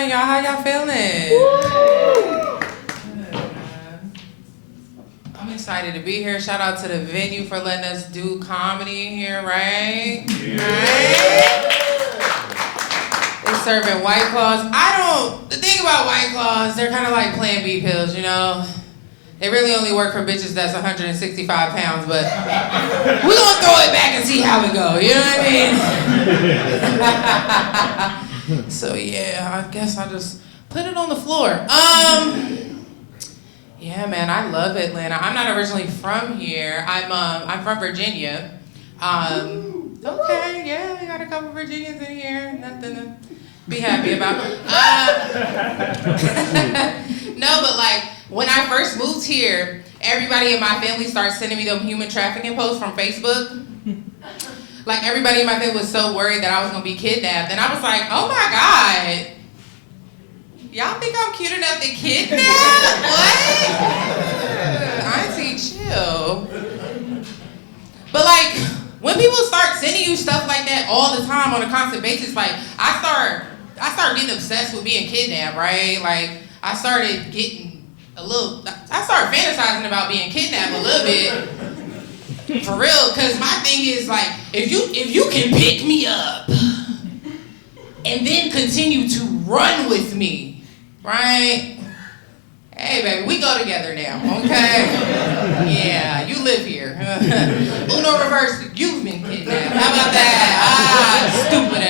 doing, y'all? How y'all feeling? I'm excited to be here. Shout out to the venue for letting us do comedy in here, right? Right? They're serving White Claws. The thing about White Claws, they're kind of like Plan B pills, you know? They really only work for bitches that's 165 pounds, but we're gonna throw it back and see how it go, you know what I mean? So yeah, I guess I'll just put it on the floor. Yeah, man, I love Atlanta. I'm not originally from here. I'm from Virginia. Okay, yeah, I got a couple Virginians in here. Nothing to be happy about. No, but like, when I first moved here, everybody in my family started sending me them human trafficking posts from Facebook. Like, everybody in my family was so worried that I was gonna be kidnapped. And I was like, oh my God. Y'all think I'm cute enough to kidnap? What? Auntie, chill. But like, when people start sending you stuff like that all the time on a constant basis, like, I start getting obsessed with being kidnapped, right? Like, I started fantasizing about being kidnapped a little bit. For real, because my thing is like, if you can pick me up and then continue to run with me, right? Hey, baby, we go together now, okay? Yeah, you live here. Uno reverse, you've been kidnapped. How about that? Stupid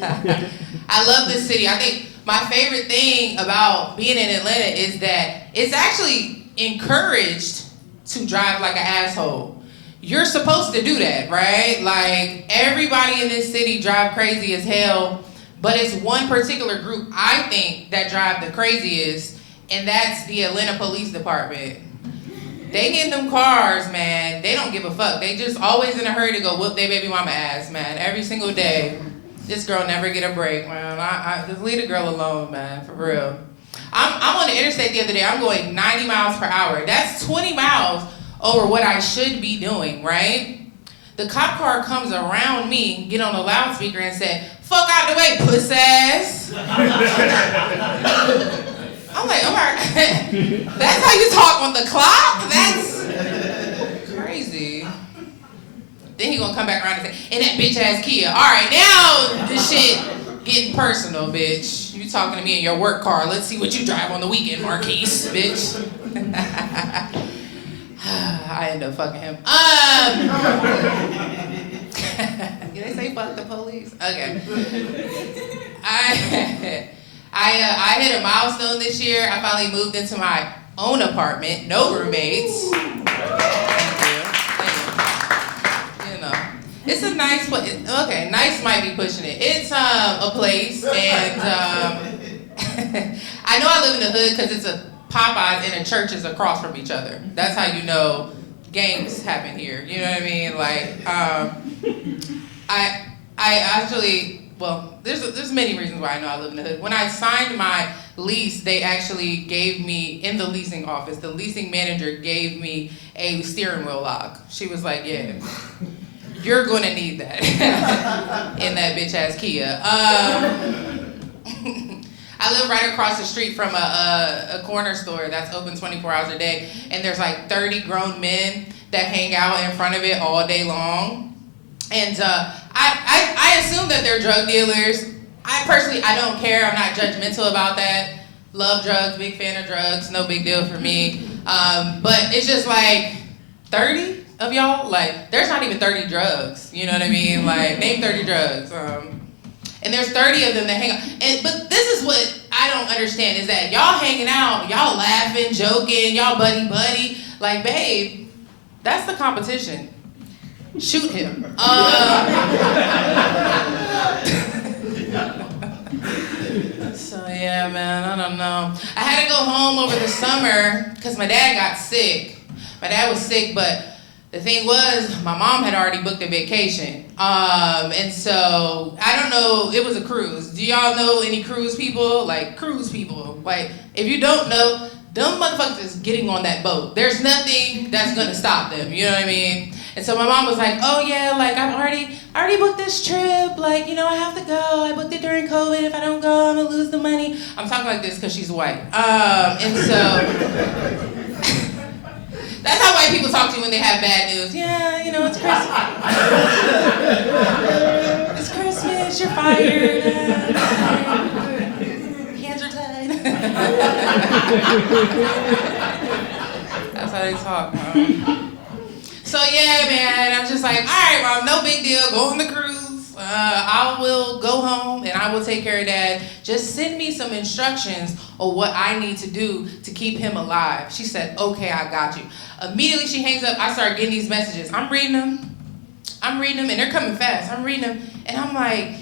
ass. I love this city. I think my favorite thing about being in Atlanta is that it's actually encouraged to drive like an asshole. You're supposed to do that, right? Like, everybody in this city drive crazy as hell, but it's one particular group I think that drive the craziest, and that's the Atlanta Police Department. They get in them cars, man. They don't give a fuck. They just always in a hurry to go whoop their baby mama ass, man, every single day. This girl never get a break, man. I just leave the girl alone, man, for real. I'm on the interstate the other day. I'm going 90 miles per hour. That's 20 miles over what I should be doing, right? The cop car comes around me, get on the loudspeaker and say, "Fuck out the way, puss ass." I'm like, oh my, that's how you talk on the clock? That's crazy. Then he gonna come back around and say, "And that bitch ass Kia." All right, now this shit getting personal, bitch. You talking to me in your work car. Let's see what you drive on the weekend, Marquise, bitch. I end up fucking him. Did they say fuck the police? Okay. I hit a milestone this year. I finally moved into my own apartment, no roommates. It's a nice place. Okay, nice might be pushing it. It's a place, and I know I live in the hood because it's a Popeyes and a church is across from each other. That's how you know gangs happen here. You know what I mean? Like, I actually, well, there's many reasons why I know I live in the hood. When I signed my lease, they actually gave me, in the leasing office, the leasing manager gave me a steering wheel lock. She was like, yeah. You're gonna need that in that bitch ass Kia. I live right across the street from a corner store that's open 24 hours a day, and there's like 30 grown men that hang out in front of it all day long. And I assume that they're drug dealers. I don't care. I'm not judgmental about that. Love drugs, big fan of drugs, no big deal for me. But it's just like 30 of y'all, like, there's not even 30 drugs, you know what I mean? Like, name 30 drugs. And there's 30 of them that hang out. But this is what I don't understand, is that y'all hanging out, y'all laughing, joking, y'all buddy. Like, babe, that's the competition. Shoot him. So yeah, man, I don't know. I had to go home over the summer because my dad got sick. My dad was sick, but the thing was, my mom had already booked a vacation. And so, I don't know, it was a cruise. Do y'all know any cruise people? Like, cruise people. Like, if you don't know, them motherfuckers is getting on that boat. There's nothing that's gonna stop them, you know what I mean? And so my mom was like, oh yeah, like I already booked this trip. Like, you know, I have to go. I booked it during COVID. If I don't go, I'm gonna lose the money. I'm talking like this because she's white. And so that's how white people talk to you when they have bad news. Yeah, you know, it's Christmas. It's Christmas, you're fired. Hands are tied. That's how they talk, Mom. So yeah, man, I'm just like, all right, Mom, no big deal. Go on the cruise. I will go home and I will take care of Dad. Just send me some instructions on what I need to do to keep him alive. She said, okay, I got you. Immediately she hangs up, I start getting these messages. I'm reading them, and they're coming fast. I'm reading them, and I'm like,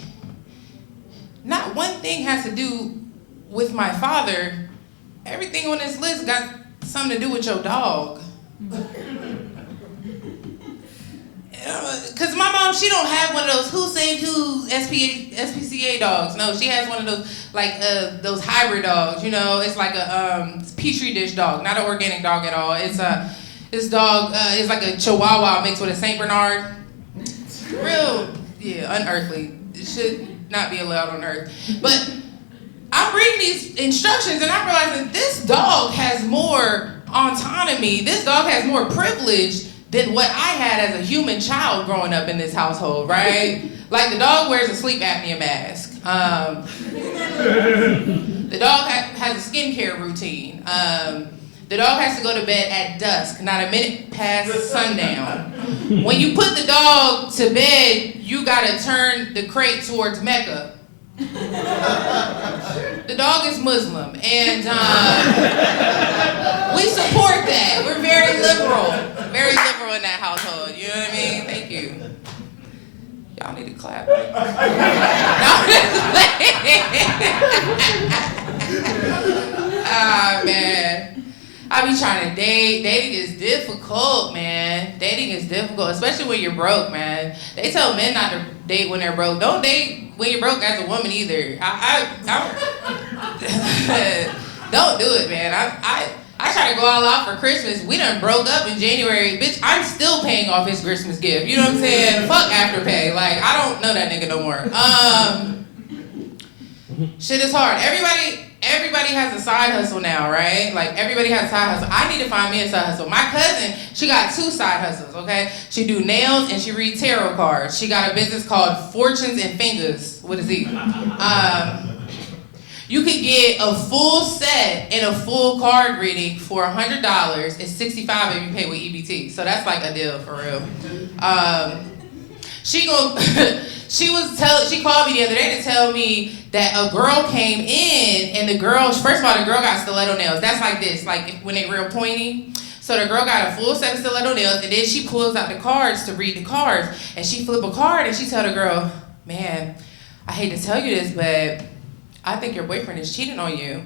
not one thing has to do with my father. Everything on this list got something to do with your dog. Because my mom, she don't have one of those who saved who SPCA dogs. No, she has one of those, like, those hybrid dogs, you know? It's like a Petri dish dog, not an organic dog at all. This dog is like a Chihuahua mixed with a Saint Bernard. Real, yeah, unearthly. It should not be allowed on Earth. But I'm reading these instructions and I'm realizing this dog has more autonomy. This dog has more privilege than what I had as a human child growing up in this household, right? Like the dog wears a sleep apnea mask. The dog has a skincare routine. The dog has to go to bed at dusk, not a minute past sundown. When you put the dog to bed, you gotta turn the crate towards Mecca. The dog is Muslim, and we support that. We're very liberal in that household. You know what I mean? Thank you. Y'all need to clap. Ah, man. I be trying to date. Dating is difficult, man. Dating is difficult, especially when you're broke, man. They tell men not to date when they're broke. Don't date when you're broke as a woman either. Don't do it, man. I try to go all out for Christmas. We done broke up in January. Bitch, I'm still paying off his Christmas gift. You know what I'm saying? Fuck Afterpay. Like, I don't know that nigga no more. Shit is hard. Everybody has a side hustle now, right? Like, everybody has a side hustle. I need to find me a side hustle. My cousin, she got 2 side hustles, okay? She do nails and she read tarot cards. She got a business called Fortunes and Fingers. What is he? You could get a full set and a full card reading for $100. It's $65 if you pay with EBT. So that's like a deal for real. She called me the other day to tell me that a girl came in and the girl, first of all, the girl got stiletto nails. That's like this, like when they real pointy. So the girl got a full set of stiletto nails and then she pulls out the cards to read the cards. And she flip a card and she tell the girl, man, I hate to tell you this, but I think your boyfriend is cheating on you.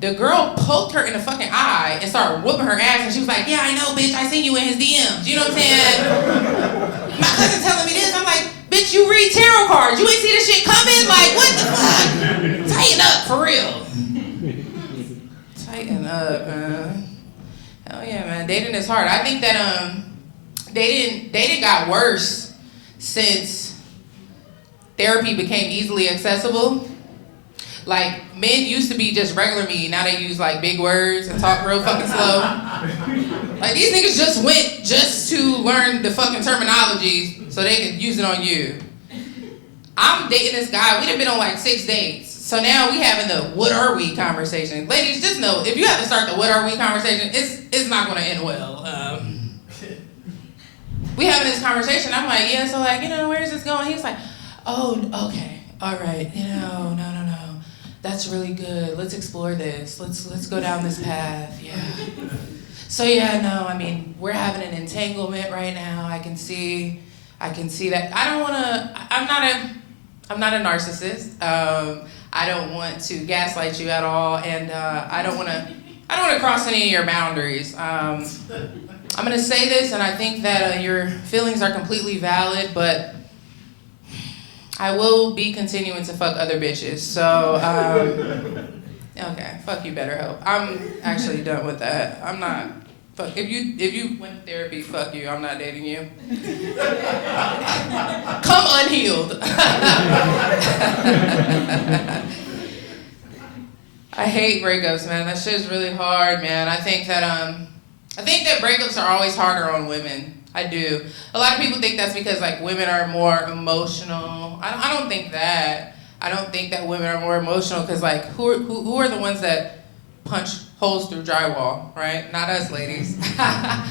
The girl poked her in the fucking eye and started whooping her ass, and she was like, yeah, I know, bitch, I seen you in his DMs. You know what I'm saying? My cousin telling me this, I'm like, bitch, you read tarot cards. You ain't see this shit coming? Like, what the fuck? Tighten up, for real. Tighten up, man. Hell yeah, man. Dating is hard. I think that dating got worse since therapy became easily accessible. Like, men used to be just regular me, now they use like big words and talk real fucking slow. Like, these niggas just went just to learn the fucking terminology so they could use it on you. I'm dating this guy, we done been on like 6 dates. So now we having the what are we conversation. Ladies, just know, if you have to start the what are we conversation, it's not gonna end well. We having this conversation, I'm like, yeah, so like, you know, where is this going? He's like, oh, okay, all right, you know, no. That's really good. Let's explore this. Let's go down this path. Yeah. So yeah, no, I mean, we're having an entanglement right now. I can see that. I'm not a narcissist. I don't want to gaslight you at all, and I don't want to cross any of your boundaries. I'm gonna say this, and I think that your feelings are completely valid, but I will be continuing to fuck other bitches, so, okay, fuck you, BetterHelp. I'm actually done with that. I'm not Fuck, if you went to therapy, fuck you. I'm not dating you. Come unhealed. I hate breakups, man. That shit is really hard, man. I think that breakups are always harder on women. I do. A lot of people think that's because like women are more emotional. I don't think that. I don't think that women are more emotional because like who are the ones that punch holes through drywall, right? Not us ladies. I've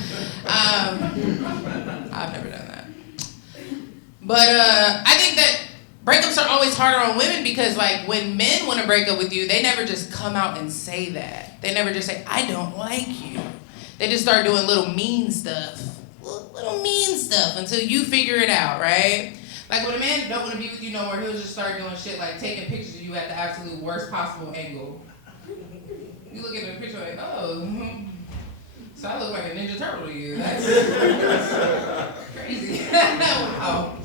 never done that. But I think that breakups are always harder on women because like when men want to break up with you, they never just come out and say that. They never just say, I don't like you. They just start doing little mean stuff. Little mean stuff until you figure it out, right? Like when a man don't want to be with you no more, he'll just start doing shit like taking pictures of you at the absolute worst possible angle. You look at the picture like, oh, so I look like a Ninja Turtle to you. That's crazy. Wow.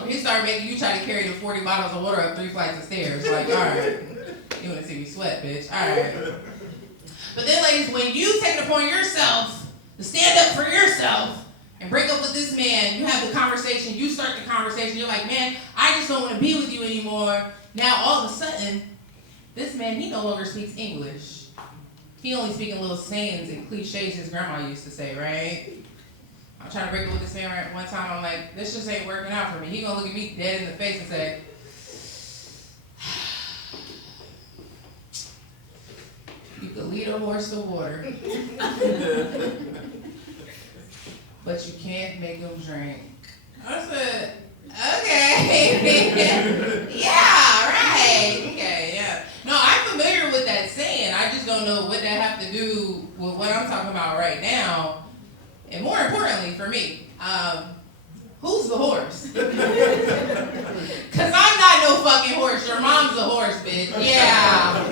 Or he started making you try to carry the 40 bottles of water up 3 flights of stairs. Like, all right, you want to see me sweat, bitch. All right. But then, ladies, when you take it upon yourself to stand up for yourself and break up with this man, you have the conversation, you start the conversation, you're like, man, I just don't want to be with you anymore. Now, all of a sudden, this man, he no longer speaks English. He only speaking little sayings and cliches his grandma used to say, right? I'm trying to break up with this man right one time. I'm like, this just ain't working out for me. He gonna look at me dead in the face and say, you could lead a horse to water, but you can't make him drink. I said, okay. Yeah, right. Okay, yeah. No, I'm familiar with that saying. I just don't know what that have to do with what I'm talking about right now. And more importantly for me, who's the horse? Because I'm not no fucking horse. Your mom's a horse, bitch. Yeah.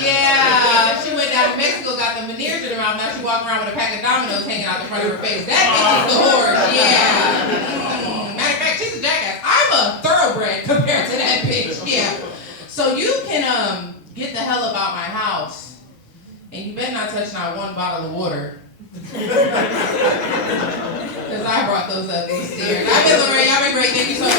Yeah. She went down to Mexico, got the veneers in her mouth. Now she walking around with a pack of dominoes hanging out the front of her face. That bitch is the horse. Yeah. Matter of fact, she's a jackass. I'm a thoroughbred compared to that bitch. Yeah. So you can get the hell about my house, and you better not touch not one bottle of water. Because I brought those up these stairs. I've been Laure, y'all been great. Thank you so much.